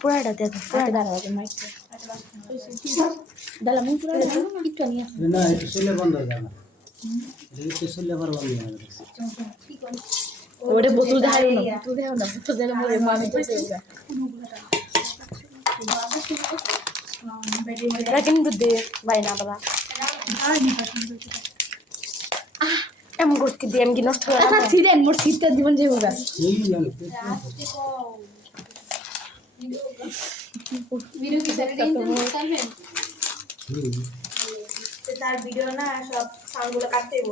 পুরাটা দেখ পুরাটা দাঁড়াবে মাইতে দালা মুই পুরাটা একটু নিয়ে না এটা শুলে বন্ধ হয়ে যাবে এটা শুলে আবার বন্ধ হয়ে যাবে ওরে বোতল দেখালো না বোতল দেখালো না বোতল দেখালো মরে মানে যেতে রাখেন দে ভাই না বাবা এমন করতে দিয়ে আমি কি নষ্ট করে আচ্ছা ছিলেন মোর শীতটা জীবন যে হোগা ভিডিও কি সেটা করবেন তার ভিডিও না সব সাউন্ডগুলো কাটতে দেব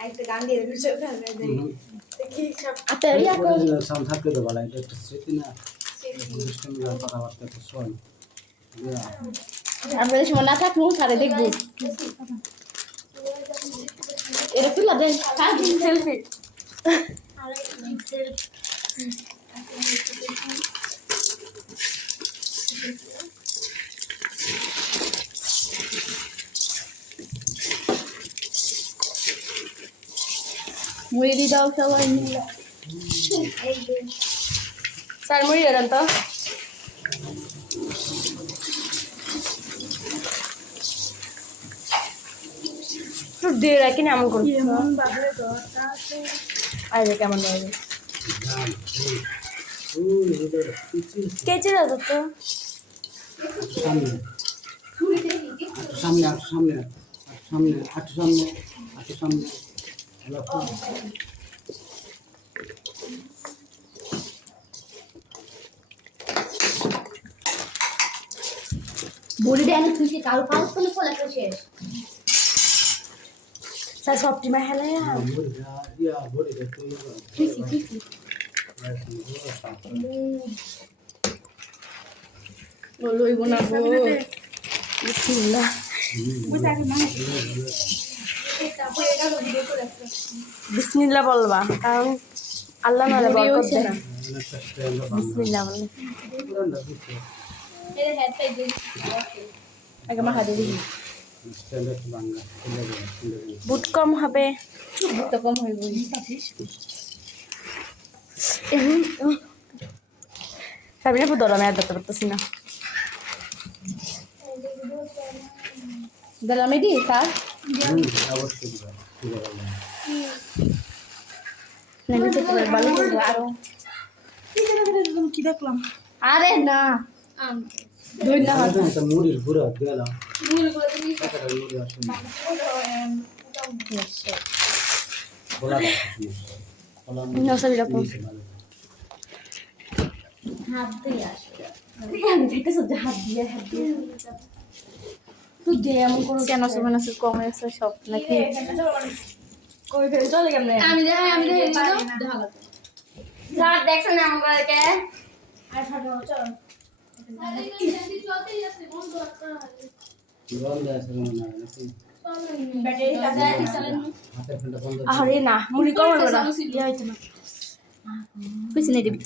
একটা গান দিয়ে ভিডিও ফেলবে দেখি সব আচ্ছা ইয়া কো সাউন্ড থাকতে তো ভালো এটা একটা স্মৃতি না সিস্টেম এর কথাবার্তা তো শোন আমরা সময় না থাকবো সারে দেখবো এটা তুলা দেন সেলফি মুড়ি দি দাও সবাই মিলে স্যার মুড়ি দেন তো একটু দিয়ে রাখি না এমন করছি আরে কেমন লাগে কেচে দাও তো সামনে সামনে সামনে সামনে হাঁটু সামনে হাঁটু সামনে বড়ি দেন তুই কাল পাঁচ করে ফলে শেষ স্যার সবটি মা হেলে লইব না বিসমিল্লাহ বিসমিল্লাহ বলবা কারণ আল্লাহ নালে বরকত দেয় না বিসমিল্লাহ বলে এর হেডটাই দিই আগে মা হাতে দিই বুট কম হবে বুট কম হইব সাবিনা পুরো দলা মেয়াদ করতে পারতেছি না দলা মেডি স্যার অবশ্যই নাকি যেতে পারে ভালো করবো আরো কি দেখলাম আরে না ধন্যবাদ মুড়ির ঘুরা গেল নসাবিরা কো হাত দিয়ে আসে আমি থেকে সব হাত দিয়ে তুই দে এমন কোনো কেন সবে না কম আছে সব নাকি কই ফেল চলে কেমনে আমি স্যার দেখছেন না আমাকে আর ফাটো চল আরে না মুড়ি কম হবে না ইয়া হইতো না কিছু নেই দিবি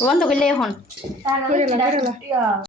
বন্ধ করলে এখন